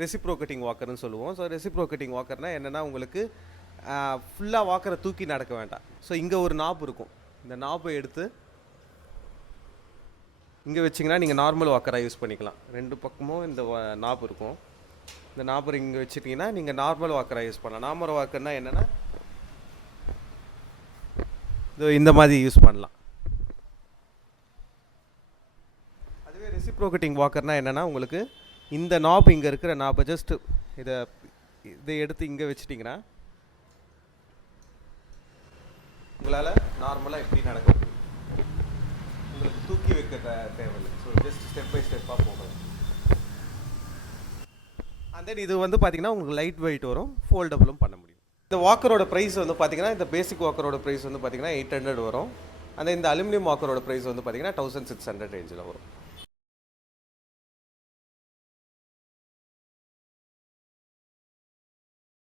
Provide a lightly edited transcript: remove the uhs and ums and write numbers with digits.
Reciprocating வாக்கர்னு சொல்லுவோம். So reciprocating வாக்கர்னால் என்னென்னா உங்களுக்கு ஃபுல்லாக வாக்கரை தூக்கி நடக்க வேண்டாம். ஸோ இங்கே ஒரு நாப் இருக்கும். இந்த நாப்பை எடுத்து இங்கே வச்சிங்கன்னா நீங்கள் நார்மல் வாக்கராக யூஸ் பண்ணிக்கலாம். 2 பக்கமும் இந்த நாப் இருக்கும். இந்த நாப்பர் இங்கே வச்சுட்டிங்கன்னா நீங்கள் நார்மல் வாக்கராக யூஸ் பண்ணலாம். நார்மல் வாக்கர்னால் என்னென்னா இந்த மாதிரி யூஸ் பண்ணலாம். அதுவே ரெசிப்ரோகேட்டிங் வாக்கர்னால் என்னென்னா உங்களுக்கு இந்த நாப் இங்கே இருக்கிற நாப்பை ஜஸ்ட்டு இதை எடுத்து இங்கே வச்சிட்டிங்கன்னா உங்களால் நார்மலாக எப்படி நடக்க முடியும். உங்களுக்கு தூக்கி வைக்க தேவையில்லை. ஸோ ஜஸ்ட் ஸ்டெப் பை ஸ்டெப்பாக போகலாம். அண்ட் தென் இது வந்து பார்த்திங்கன்னா உங்களுக்கு லைட் வெயிட் வரும், ஃபோல்டபுளும் பண்ண முடியும். இந்த வாக்கரோட ப்ரைஸ் வந்து பார்த்திங்கன்னா இந்த பேசிக் வாக்கரோட ப்ரைஸ் வந்து பார்த்திங்கன்னா 800 வரும். அந்த இந்த அலுமினியம் வாக்கரோட ப்ரைஸ் வந்து பார்த்திங்கன்னா 1600 ரேஞ்சில் வரும்.